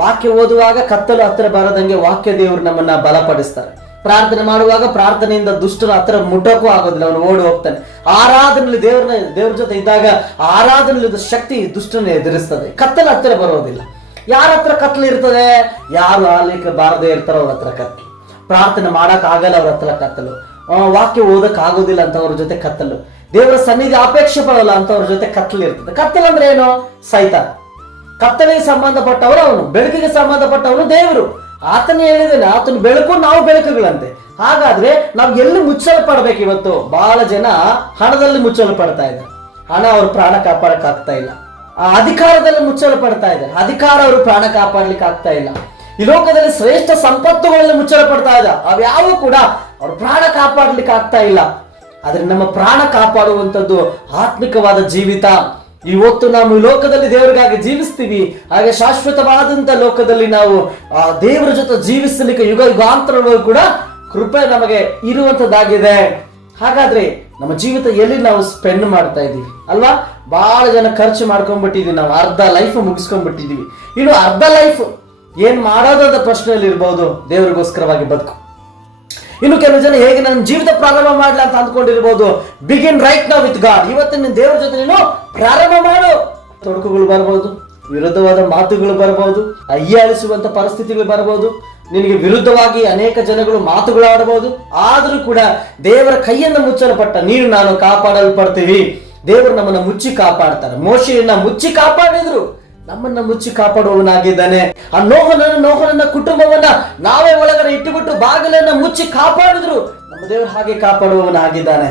ವಾಕ್ಯ ಓದುವಾಗ ಕತ್ತಲು ಹತ್ರ ಬರದಂಗೆ ವಾಕ್ಯ ದೇವರು ನಮ್ಮನ್ನ ಬಲಪಡಿಸ್ತಾರೆ. ಪ್ರಾರ್ಥನೆ ಮಾಡುವಾಗ ಪ್ರಾರ್ಥನೆಯಿಂದ ದುಷ್ಟನ ಹತ್ರ ಮುಟ್ಟಕ್ಕೂ ಆಗೋದಿಲ್ಲ, ಅವನು ಓಡಿ ಹೋಗ್ತಾನೆ. ಆರಾಧನೆಯಲ್ಲಿ ದೇವರನ್ನ, ದೇವ್ರ ಜೊತೆ ಇದ್ದಾಗ ಆರಾಧನೆಯಲ್ಲಿ ಶಕ್ತಿ ದುಷ್ಟನ ಎದುರಿಸ್ತದೆ. ಕತ್ತಲು ಹತ್ತಿರ ಬರೋದಿಲ್ಲ. ಯಾರ ಹತ್ರ ಕತ್ಲು ಇರ್ತದೆ? ಯಾರು ಆಲಿಕ್ಕೆ ಬಾರದೇ ಇರ್ತಾರೋ ಅವ್ರ ಹತ್ರ ಕತ್ಲು. ಪ್ರಾರ್ಥನೆ ಮಾಡಕ್ ಆಗಲ್ಲ ಅವ್ರ ಹತ್ರ ಕತ್ತಲು. ವಾಕ್ಯ ಓದಕ್ ಆಗೋದಿಲ್ಲ ಅಂತ ಅವ್ರ ಜೊತೆ ಕತ್ತಲು. ದೇವರ ಸನ್ನಿಧಿ ಅಪೇಕ್ಷೆ ಪಡೋಲ್ಲ ಅಂತ ಅವ್ರ ಜೊತೆ ಕತ್ತಲು ಇರ್ತದೆ. ಕತ್ತಲು ಅಂದ್ರೆ ಏನು? ಸೈತಾನ. ಕತ್ತಲೆಗೆ ಸಂಬಂಧಪಟ್ಟವರು ಅವನು, ಬೆಳಕಿಗೆ ಸಂಬಂಧಪಟ್ಟವನು ದೇವರು. ಆತನೇ ಹೇಳಿದ್ರೆ ಆತನ ಬೆಳಕು ನಾವು ಬೆಳಕುಗಳಂತೆ. ಹಾಗಾದ್ರೆ ನಾವು ಎಲ್ಲಿ ಮುಚ್ಚಲ್ಪಡ್ಬೇಕು ಇವತ್ತು? ಬಹಳ ಜನ ಹಣದಲ್ಲಿ ಮುಚ್ಚಲ್ಪಡ್ತಾ ಇದ್ದಾರೆ. ಹಣ ಅವ್ರ ಪ್ರಾಣ ಕಾಪಾಡಕ್ ಆಗ್ತಾ ಇಲ್ಲ. ಆ ಅಧಿಕಾರದಲ್ಲಿ ಮುಚ್ಚಲ್ಪಡ್ತಾ ಇದ್ದಾರೆ. ಅಧಿಕಾರ ಅವರು ಪ್ರಾಣ ಕಾಪಾಡ್ಲಿಕ್ಕೆ ಆಗ್ತಾ ಇಲ್ಲ. ಈ ಲೋಕದಲ್ಲಿ ಶ್ರೇಷ್ಠ ಸಂಪತ್ತುಗಳಲ್ಲಿ ಮುಚ್ಚಲ್ಪಡ್ತಾ ಇದೆ ಅವ್ಯಾವು ಕೂಡ ಅವ್ರ ಪ್ರಾಣ ಕಾಪಾಡ್ಲಿಕ್ಕೆ ಆಗ್ತಾ ಇಲ್ಲ. ಆದ್ರೆ ನಮ್ಮ ಪ್ರಾಣ ಕಾಪಾಡುವಂಥದ್ದು ಆತ್ಮಿಕವಾದ ಜೀವಿತ. ಇವತ್ತು ನಾವು ಲೋಕದಲ್ಲಿ ದೇವರಿಗಾಗಿ ಜೀವಿಸ್ತೀವಿ, ಹಾಗೆ ಶಾಶ್ವತವಾದಂತ ಲೋಕದಲ್ಲಿ ನಾವು, ಆ, ದೇವರ ಜೊತೆ ಜೀವಿಸಲಿಕ್ಕೆ ಯುಗ ಯುಗಾಂತರಗಳು ಕೂಡ ಕೃಪೆ ನಮಗೆ ಇರುವಂತದ್ದಾಗಿದೆ. ಹಾಗಾದ್ರೆ ನಮ್ಮ ಜೀವಿತ ಎಲ್ಲಿ ನಾವು ಸ್ಪೆಂಡ್ ಮಾಡ್ತಾ ಇದೀವಿ ಅಲ್ವಾ? ಬಹಳ ಜನ ಖರ್ಚು ಮಾಡ್ಕೊಂಡ್ಬಿಟ್ಟಿದೀವಿ ನಾವು, ಅರ್ಧ ಲೈಫ್ ಮುಗಿಸ್ಕೊಂಡ್ಬಿಟ್ಟಿದೀವಿ ಇನ್ನು ಅರ್ಧ ಲೈಫ್ ಏನ್ ಮಾಡೋದಾದ ಪ್ರಶ್ನೆಯಲ್ಲಿ ಇರ್ಬೋದು ದೇವರಿಗೋಸ್ಕರವಾಗಿ ಬದುಕು. ಇನ್ನು ಕೆಲವು ಜನ ಹೇಗೆ ನನ್ನ ಜೀವಿತ ಪ್ರಾರಂಭ ಮಾಡಲಿ ಅಂತ ಅಂದ್ಕೊಂಡಿರ್ಬೋದು. Begin right now with God ಇವತ್ತು ನಿನ್ನ ದೇವರ ಜೊತೆ ನೀನು ಪ್ರಾರಂಭ ಮಾಡು. ತೊಡಕುಗಳು ಬರಬಹುದು, ವಿರುದ್ಧವಾದ ಮಾತುಗಳು ಬರಬಹುದು, ಅಯ್ಯಾಳಿಸುವಂತ ಪರಿಸ್ಥಿತಿಗಳು ಬರಬಹುದು. ನಿನಗೆ ವಿರುದ್ಧವಾಗಿ ಅನೇಕ ಜನಗಳು ಮಾತುಗಳಾಡಬಹುದು ಆದರೂ ಕೂಡ ದೇವರ ಕೈಯಿಂದ ಮುಚ್ಚಲ್ಪಟ್ಟ ನೀನು ನಾನು ಕಾಪಾಡಲ್ಪಡ್ತೀವಿ. ದೇವರು ನಮ್ಮನ್ನು ಮುಚ್ಚಿ ಕಾಪಾಡ್ತಾರೆ. ಮೋಶಿಯನ್ನ ಮುಚ್ಚಿ ಕಾಪಾಡಿದ್ರು. ನಮ್ಮನ್ನ ಮುಚ್ಚಿ ಕಾಪಾಡುವವನಾಗಿದ್ದಾನೆ. ಆ ನೋಹನನ್ನ ನೋಹನನ್ನ ಕುಟುಂಬವನ್ನ ನಾವೇ ಒಳಗಡೆ ಇಟ್ಟುಬಿಟ್ಟು ಬಾಗಿಲನ್ನ ಮುಚ್ಚಿ ಕಾಪಾಡಿದ್ರು. ನಮ್ಮ ದೇವರು ಹಾಗೆ ಕಾಪಾಡುವವನಾಗಿದ್ದಾನೆ.